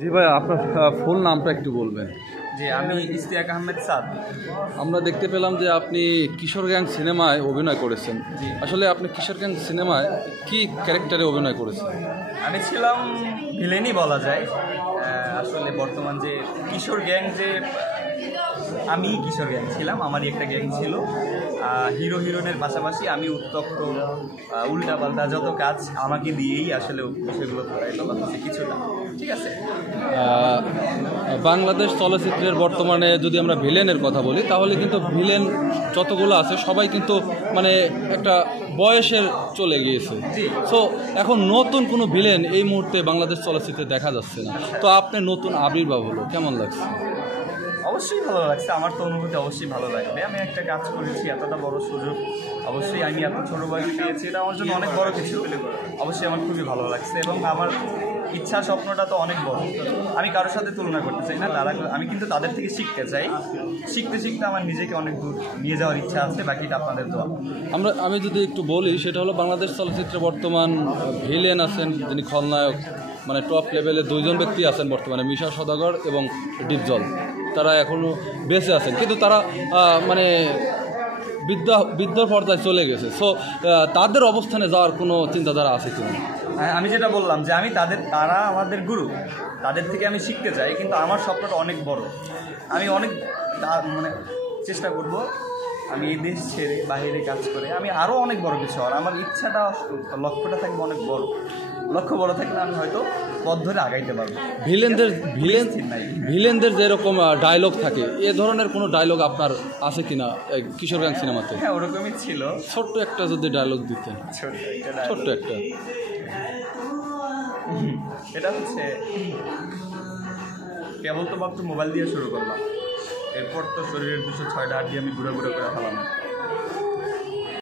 জি ভাই, আপনার ফুল নামটা একটু বলবেন? জি, আমি ইশতিয়াক আহমেদ সাদ। আমরা দেখতে পেলাম যে আপনি কিশোর গ্যাং সিনেমায় অভিনয় করেছেন। জি। আসলে আপনি কিশোর গ্যাং সিনেমায় কি ক্যারেক্টারে অভিনয় করেছেন? আমি ছিলাম ভিলেনই বলা যায়। আসলে বর্তমান যে কিশোর গ্যাং আমি কিশোর গ্যাং ছিলাম, আমারই একটা গ্যাং ছিল। হিরো হিরোইনের পাশাপাশি আমি উত্তপ্ত উল্টাপাল্টা যত কাজ আমাকে দিয়েই আসলে সেগুলো ধরাই তোলা হচ্ছে কিছুটা। ঠিক আছে। বাংলাদেশ চলচ্চিত্রের বর্তমানে যদি আমরা ভিলেনের কথা বলি, তাহলে কিন্তু ভিলেন যতগুলো আছে সবাই কিন্তু মানে একটা বয়সের চলে গিয়েছে। সো এখন নতুন কোনো ভিলেন এই মুহূর্তে বাংলাদেশ চলচ্চিত্রে দেখা যাচ্ছে না। তো আপনার নতুন আবির্ভাব হলো, কেমন লাগছে? অবশ্যই ভালো লাগছে, আমার তো অনুভূতি অবশ্যই ভালো লাগবে। আমি একটা কাজ করেছি, এতটা বড় সুযোগ অবশ্যই আমি এত ছোটো বয়সে পেয়েছি, এটা আমার জন্য অনেক বড় কিছু। অবশ্যই আমার খুবই ভালো লাগছে এবং আমার ইচ্ছা স্বপ্নটা তো অনেক বড়। আমি কারোর সাথে তুলনা করতে চাই না, আমি কিন্তু তাদের থেকে শিখতে চাই। শিখতে শিখতে আমার নিজেকে অনেক দূর নিয়ে যাওয়ার ইচ্ছা আছে, বাকিটা আপনাদের দোয়া। আমি যদি একটু বলি, সেটা হলো বাংলাদেশ চলচ্চিত্রে বর্তমান ভিলেন আছেন যিনি খলনায়ক, মানে টপ লেভেলে দুইজন ব্যক্তি আছেন বর্তমানে, মিশা সওদাগর এবং ডিপজল। তারা এখনও বেঁচে আছেন, কিন্তু তারা মানে বৃদ্ধ পর্যায়ে চলে গেছে। সো তাদের অবস্থানে যাওয়ার কোনো চিন্তাধারা আছে কিনা? আমি যেটা বললাম যে তারা আমাদের গুরু, তাদের থেকে আমি শিখতে চাই, কিন্তু আমার স্বপ্নটা অনেক বড়। আমি অনেক মানে চেষ্টা করব আমি এই দেশ ছেড়ে বাইরে কাজ করে আমি আরও অনেক বড় কিছু হওয়ার। আমার ইচ্ছাটা, লক্ষ্যটা থাকবে অনেক বড়। লক্ষ্য বড় থাকলে আমি হয়তো পথ ধরে আগাইতে পারবো। ভিলেনদের যেরকম ডায়লগ থাকে, এ ধরনের কোনো ডায়লগ আপনার আছে কিনা কিশোর গ্যাং সিনেমাতে? হ্যাঁ, ওরকমই ছিল। ছোট্ট একটা যদি ডায়লগ দিতেন। ছোট্ট একটা। এটা হচ্ছে, কেবল তো মাত্র মোবাইল দিয়ে শুরু করলাম, এরপর তো শরীরের 206টা হাড় দিয়ে আমি ঘুরে ঘুরে করে ফেলাম।